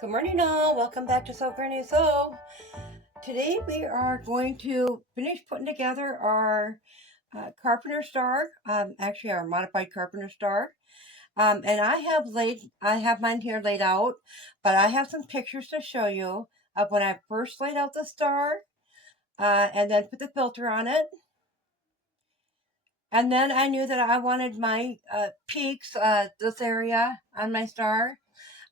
Good morning all, welcome back to Sew Granny Sew. Today we are going to finish putting together our Carpenter Star, actually our modified Carpenter Star. And I have mine here laid out, but I have some pictures to show you of when I first laid out the star, and then put the filter on it. And then I knew that I wanted my peaks, this area on my star.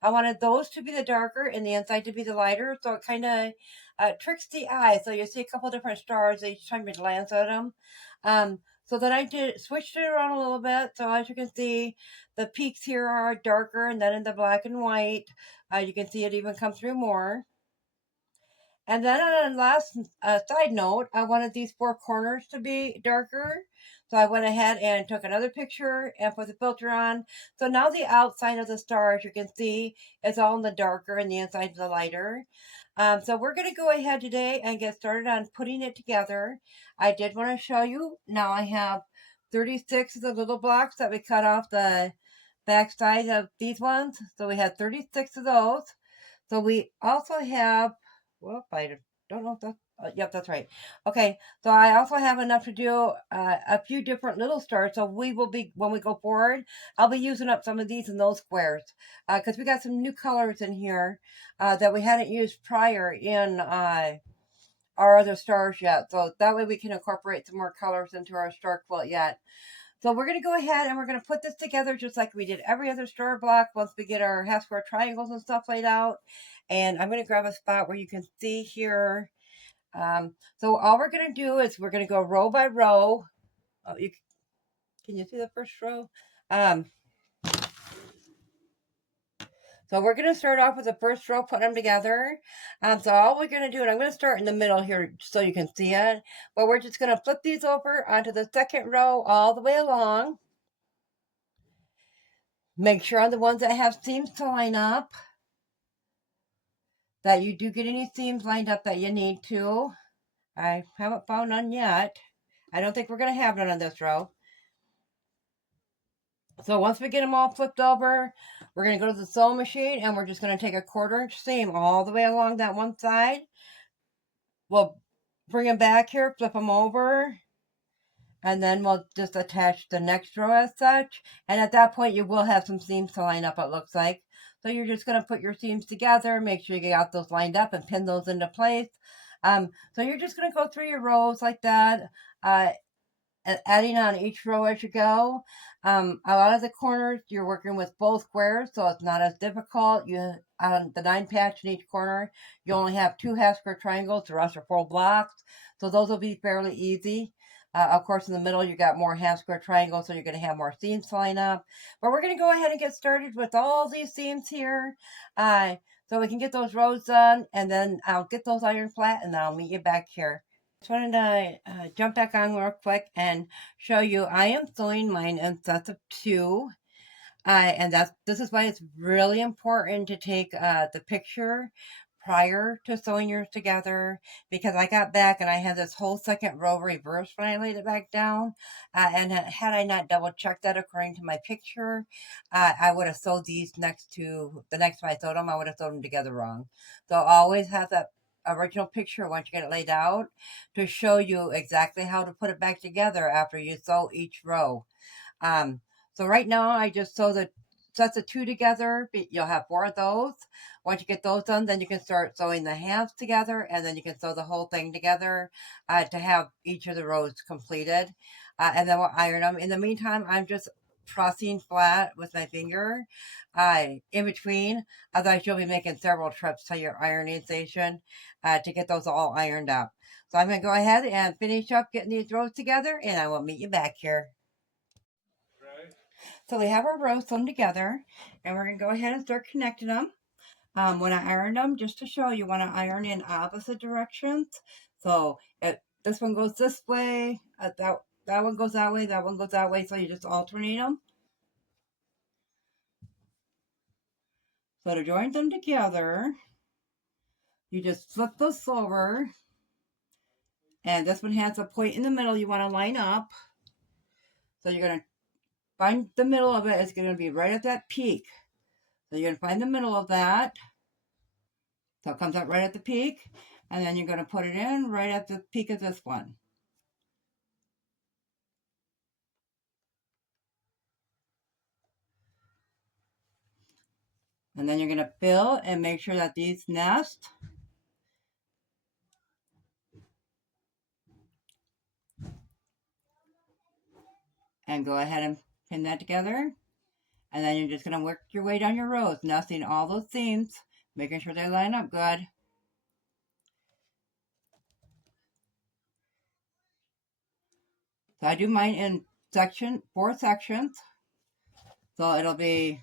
I wanted those to be the darker and the inside to be the lighter, so it kind of tricks the eye. So you see a couple different stars each time you glance at them. So then I switched it around a little bit. So as you can see, the peaks here are darker, and then in the black and white, you can see it even come through more. And then on a last side note, I wanted these four corners to be darker. So I went ahead and took another picture and put the filter on. So now the outside of the star, as you can see, is all in the darker and the inside is the lighter. So we're going to go ahead today and get started on putting it together. I did want to show you. Now I have 36 of the little blocks that we cut off the back side of these ones. So we had 36 of those. So we also have, well, I don't know if that's, yep, that's right. Okay, so I also have enough to do a few different little stars. So we will be, when we go forward, I'll be using up some of these in those squares. Because we got some new colors in here that we hadn't used prior in our other stars yet. So that way we can incorporate some more colors into our star quilt yet. So we're going to go ahead and we're going to put this together just like we did every other star block once we get our half square triangles and stuff laid out. And I'm going to grab a spot where you can see here. So all we're going to do is we're going to go row by row. Oh, can you see the first row? So we're going to start off with the first row, putting them together. So all we're going to do, and I'm going to start in the middle here so you can see it, but we're just going to flip these over onto the second row all the way along. Make sure on the ones that have seams to line up, that you do get any seams lined up that you need to. I haven't found none yet. I don't think we're going to have none on this row. So once we get them all flipped over, we're going to go to the sewing machine and we're just going to take a 1/4 inch seam all the way along that one side. We'll bring them back here, flip them over, and then we'll just attach the next row as such. And at that point, you will have some seams to line up, it looks like. So you're just going to put your seams together, make sure you got those lined up and pin those into place. So you're just going to go through your rows like that, adding on each row as you go. A lot of the corners, you're working with both squares, so it's not as difficult. On the 9 patch in each corner, you only have 2 half square triangles, the rest are full blocks. So those will be fairly easy. Of course, in the middle, you got more half square triangles, so you're going to have more seams to line up. But we're going to go ahead and get started with all these seams here. So we can get those rows done, and then I'll get those ironed flat, and then I'll meet you back here. Just wanted to jump back on real quick and show you I am sewing mine in sets of 2. And this is why it's really important to take the picture prior to sewing yours together, because I got back and I had this whole second row reversed when I laid it back down. And had I not double checked that according to my picture, I would have sewed these next to the next time I sewed them, I would have sewed them together wrong. So always have that original picture once you get it laid out to show you exactly how to put it back together after you sew each row. So right now I just sew the sets of 2 together. You'll have 4 of those. Once you get those done, then you can start sewing the halves together, and then you can sew the whole thing together to have each of the rows completed. And then we'll iron them. In the meantime, I'm just pressing flat with my finger in between. Otherwise, you'll be making several trips to your ironing station to get those all ironed up. So I'm going to go ahead and finish up getting these rows together, and I will meet you back here. So we have our rows sewn together, and we're going to go ahead and start connecting them. When I iron them, just to show you, want to iron in opposite directions. So this one goes this way, that one goes that way, that one goes that way, so you just alternate them. So to join them together, you just flip this over, and this one has a point in the middle you want to line up. So you're going to find the middle of it. It's going to be right at that peak. So you're going to find the middle of that. So it comes out right at the peak, and then you're going to put it in right at the peak of this one. And then you're going to fill and make sure that these nest. And go ahead and pin that together. And then you're just going to work your way down your rows, nesting all those seams, making sure they line up good. So I do mine in 4 sections. So it'll be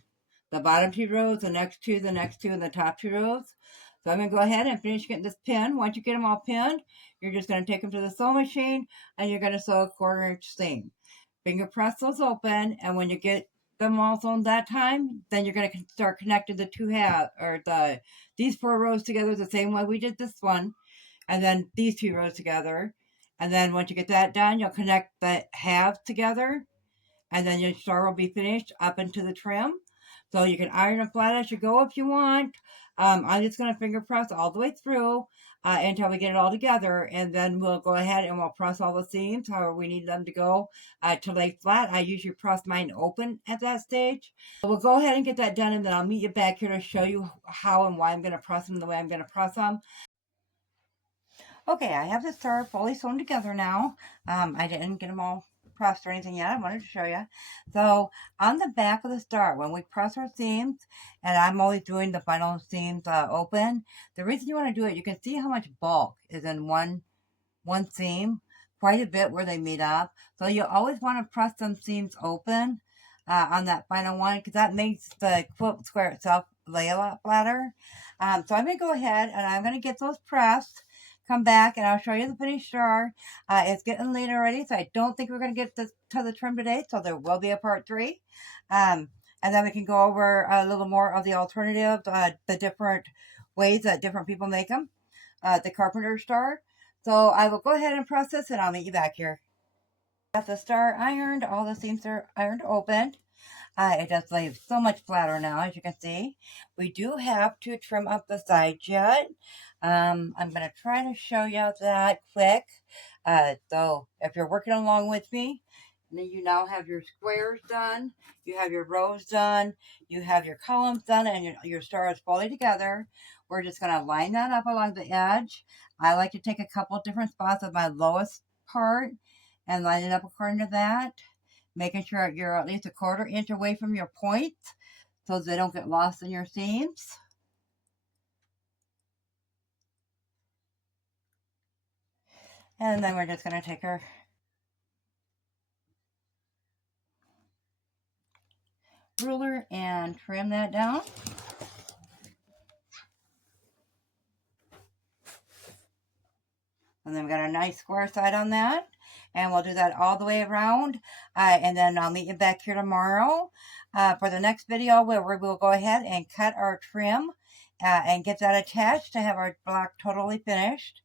the bottom 2 rows, the next 2, the next 2, and the top 2 rows. So I'm going to go ahead and finish getting this pin. Once you get them all pinned, you're just going to take them to the sewing machine, and you're going to sew a 1/4 inch seam. Finger press those open, and when you get them all sewn that time, then you're going to start connecting the 2 halves, or these 4 rows together the same way we did this one, and then these 2 rows together. And then once you get that done, you'll connect the halves together, and then your star will be finished up into the trim. So you can iron it flat as you go if you want. I'm just going to finger press all the way through until we get it all together, and then we'll go ahead and we'll press all the seams however we need them to go to lay flat. I usually press mine open at that stage. So we'll go ahead and get that done, and then I'll meet you back here to show you how and why I'm going to press them the way I'm going to press them. Okay, I have the star fully sewn together now. I didn't get them all pressed or anything yet. I wanted to show you. So on the back of the star, when we press our seams, and I'm always doing the final seams open, the reason you want to do it, you can see how much bulk is in one seam, quite a bit where they meet up. So you always want to press some seams open on that final one, because that makes the quilt square itself lay a lot flatter. So I'm going to go ahead and I'm going to get those pressed, come back, and I'll show you the finished star. It's getting late already, so I don't think we're going to get to the trim today, so there will be a part 3. And then we can go over a little more of the alternative, the different ways that different people make them, the Carpenter Star. So I will go ahead and press this, and I'll meet you back here. Got the star ironed, all the seams are ironed open. It does lay so much flatter now, as you can see. We do have to trim up the sides yet. I'm going to try to show you that quick. So if you're working along with me, then you now have your squares done, you have your rows done, you have your columns done, and your star is fully together. We're just going to line that up along the edge. I like to take a couple different spots of my lowest part and line it up according to that, making sure you're at least a 1/4 inch away from your points so they don't get lost in your seams. And then we're just going to take our ruler and trim that down. And then we've got a nice square side on that. And we'll do that all the way around. And then I'll meet you back here tomorrow for the next video where we'll go ahead and cut our trim and get that attached to have our block totally finished.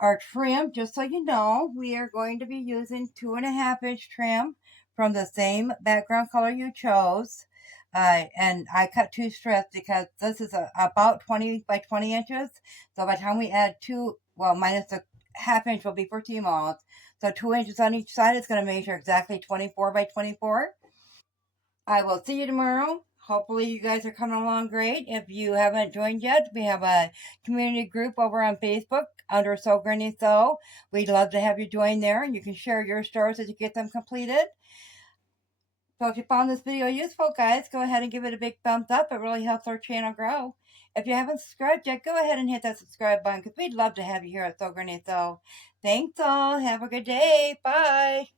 Our trim, just so you know, we are going to be using 2.5 inch trim from the same background color you chose. And I cut 2 strips because this is about 20 by 20 inches. So by the time we add 2, well, minus the 1/2 inch will be for T-moss. So 2 inches on each side is going to measure exactly 24 by 24. I will see you tomorrow. Hopefully you guys are coming along great. If you haven't joined yet, we have a community group over on Facebook under Sew Granny Sew. We'd love to have you join there, and you can share your stores as you get them completed. So if you found this video useful, guys, go ahead and give it a big thumbs up. It really helps our channel grow. If you haven't subscribed yet, go ahead and hit that subscribe button because we'd love to have you here at Sew Granny Sew. Thanks all. Have a good day. Bye.